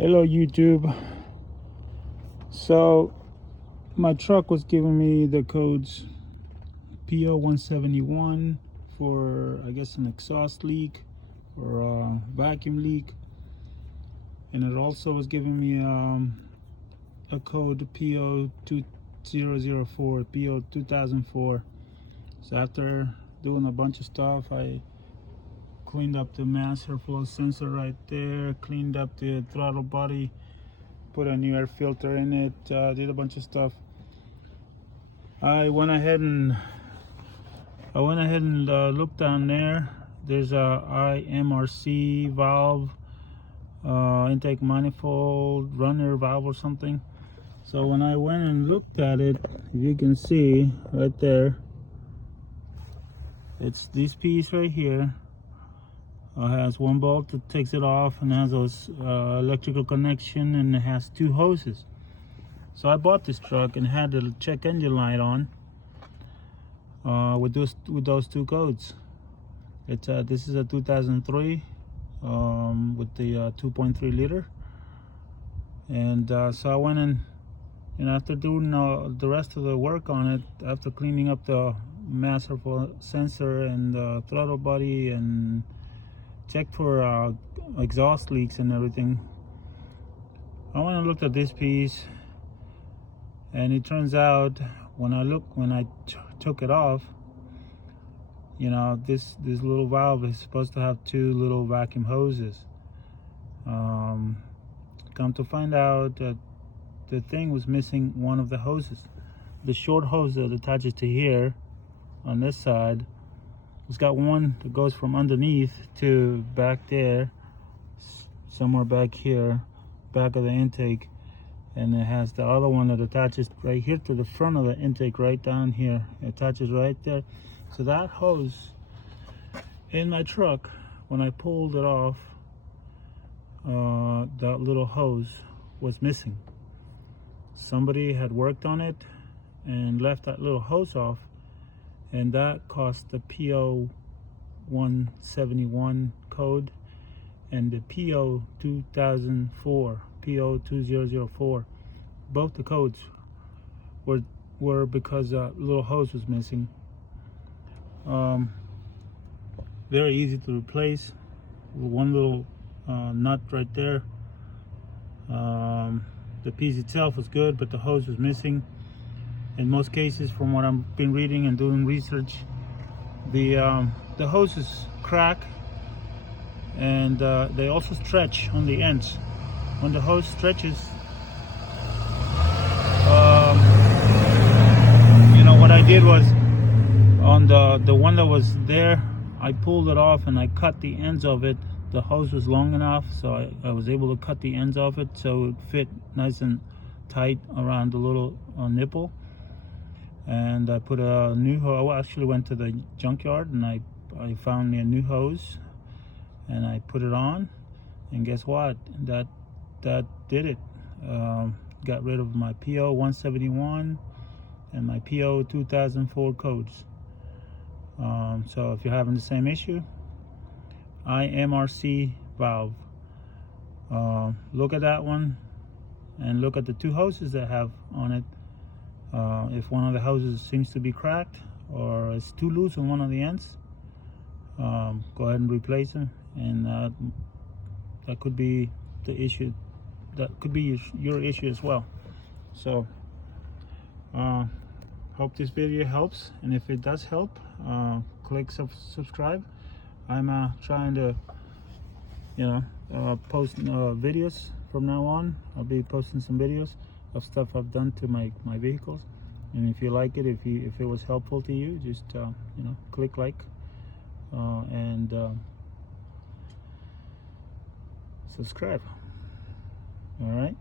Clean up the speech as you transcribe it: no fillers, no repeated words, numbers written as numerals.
Hello YouTube. So my truck was giving me the codes P0171 for, I guess, an exhaust leak or a vacuum leak, and it also was giving me a code P0204 P2004. So after doing a bunch of stuff, I cleaned up the mass airflow sensor right there, cleaned up the throttle body, put a new air filter in it, did a bunch of stuff. I went ahead and looked down there. There's a IMRC valve, intake manifold runner valve or something. So when I went and looked at it, if you can see right there, it's this piece right here. Has one bolt that takes it off and has those electrical connection, and it has two hoses. So I bought this truck and had the check engine light on with those two codes. It's this is a 2003 with the 2.3 liter, and so I went in, and after doing the rest of the work on it, after cleaning up the mass airflow sensor and the throttle body and checked for exhaust leaks and everything, I went and looked at this piece, and it turns out when I took it off, you know, this little valve is supposed to have two little vacuum hoses. Come to find out that the thing was missing one of the hoses. The short hose that attaches to here on this side, it's got one that goes from underneath to back there, somewhere back here, back of the intake, and it has the other one that attaches right here to the front of the intake, right down here. It attaches right there. So that hose in my truck, when I pulled it off, that little hose was missing. Somebody had worked on it and left that little hose off, and that cost the P0171 code and the P0204 P2004. Both the codes were because that little hose was missing. Very easy to replace. One little nut right there. The piece itself was good, but the hose was missing. In most cases, from what I've been reading and doing research, the hoses crack, and they also stretch on the ends. When the hose stretches, you know, what I did was, on the one that was there, I pulled it off and I cut the ends of it. The hose was long enough, so I was able to cut the ends of it so it fit nice and tight around the little nipple. And I put a new hose. I actually went to the junkyard and I found me a new hose, and I put it on, and guess what? That did it. Got rid of my P0171 and my P0204 codes. So if you're having the same issue, IMRC valve, look at that one and look at the two hoses that have on it. If one of the hoses seems to be cracked or it's too loose on one of the ends, go ahead and replace them, and that could be the issue. That could be your issue as well. So hope this video helps, and if it does help, click subscribe. I'm trying to, you know, post videos from now on. I'll be posting some videos of stuff I've done to my vehicles, and if you like it, if it was helpful to you, just you know, click like and subscribe. All right.